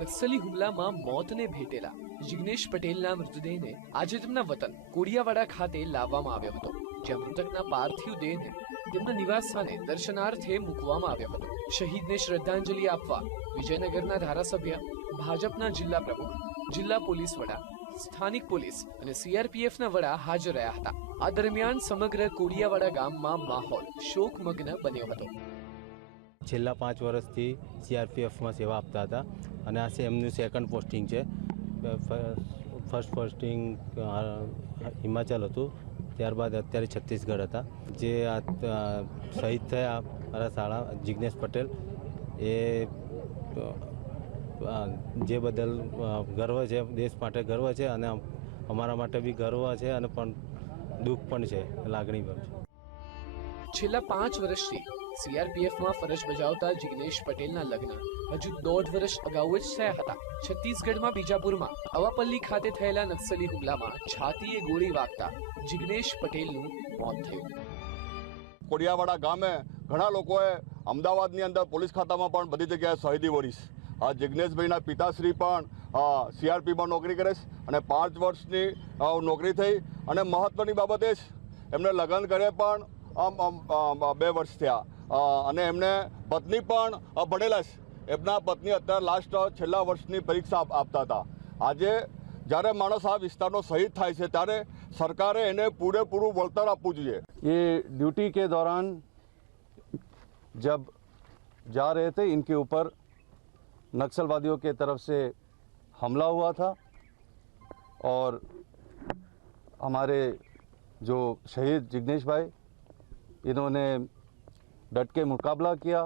નક્સલી હુમલામાં મોતને ભેટેલા જિગ્નેશ પટેલના મૃતદેહને આજે તેમના વતન કોડિયાવાડા ખાતે લાવવામાં આવ્યો હતો, જ્યાં મૃતકના પાર્થિવ દેહને તેમના નિવાસ સ્થાને દર્શનાર્થે મૂકવામાં આવ્યો હતો. શહીદને શ્રદ્ધાંજલિ આપવા વિજયનગરના ધારાસભ્ય, ભાજપના જિલ્લા પ્રમુખ, જિલ્લા પોલીસ વડા, સ્થાનિક પોલીસ અને સીઆરપીએફના વડા હાજર રહ્યા હતા. આ દરમિયાન સમગ્ર કોડિયાવાડા ગામમાં માહોલ શોકમગ્ન બન્યો હતો. છેલ્લા 5 વર્ષથી સીઆરપીએફમાં સેવા આપતા હતા અને આ એમનું સેકન્ડ પોસ્ટિંગ છે. ફર્સ્ટ પોસ્ટિંગ હિમાચલ હતું, ત્યારબાદ અત્યારે છત્તીસગઢ હતા. જે શહીદ થયા મારા શાળા જિગ્નેશ પટેલ, એ જે બદલ ગર્વ છે, દેશ માટે ગર્વ છે અને અમારા માટે બી ગર્વ છે અને પણ દુઃખ પણ છે, લાગણી પણ છે. છેલ્લા 5 વર્ષથી સીઆરપીએફમાં ફરજ બજાવતા જિગ્નેશ પટેલના લગ્ન હજુ 1.5 વર્ષ અગાઉ જ થયા હતા. છત્તીસગઢમાં બીજાપુરમાં અવાપલ્લી ખાતે થયેલા નક્સલી હુમલામાં છાતીએ ગોળી વાગતા જિગ્નેશ પટેલનું મોત થયું. કોડિયાવાડા ગામે ઘણા લોકોએ અમદાવાદની અંદર પોલીસ ખાતામાં પણ બધી જગ્યાએ શહીદી વળી છે. આ જિગ્નેશભાઈના પિતાશ્રી પણ સીઆરપીમાં નોકરી કરે છે અને 5 વર્ષની નોકરી થઈ. અને મહત્વની બાબત એ છે એમને લગ્ન કરે પણ 2 વર્ષ થયા અને એમને પત્ની પણ ભણેલા છે. એમના પત્ની અત્યારે લાસ્ટ છેલ્લા વર્ષની પરીક્ષા આપતા હતા. આજે જ્યારે માણસ આ વિસ્તારનો શહીદ થાય છે ત્યારે સરકારે એને પૂરેપૂરું વળતર આપવું જોઈએ. ये ड्यूटी के दौरान जब जा रहे थे, इनके ऊपर नक्सलवादियों के तरफ से हमला हुआ था और हमारे जो शहीद जिग्नेश भाई, इन्होंने डट के मुकाबला किया.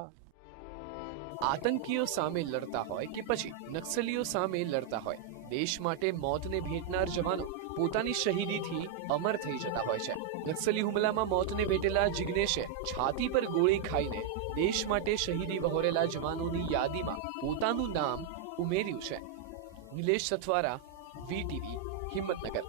આતંકીઓ સામે લડતા હોય કે પછી નક્સલીઓ સામે લડતા હોય, દેશ માટે મોતને ભેટનાર જવાનો પોતાની શહીદીથી અમર થઈ જતા હોય છે. નક્સલી હુમલામાં મોતને ભેટેલા જિગ્નેશે છાતી પર ગોળી ખાઈને દેશ માટે શહીદી વહોરેલા જવાનોની યાદીમાં પોતાનું નામ ઉમેર્યું છે. નિલેશ સથવારા, વીટીવી, હિંમતનગર.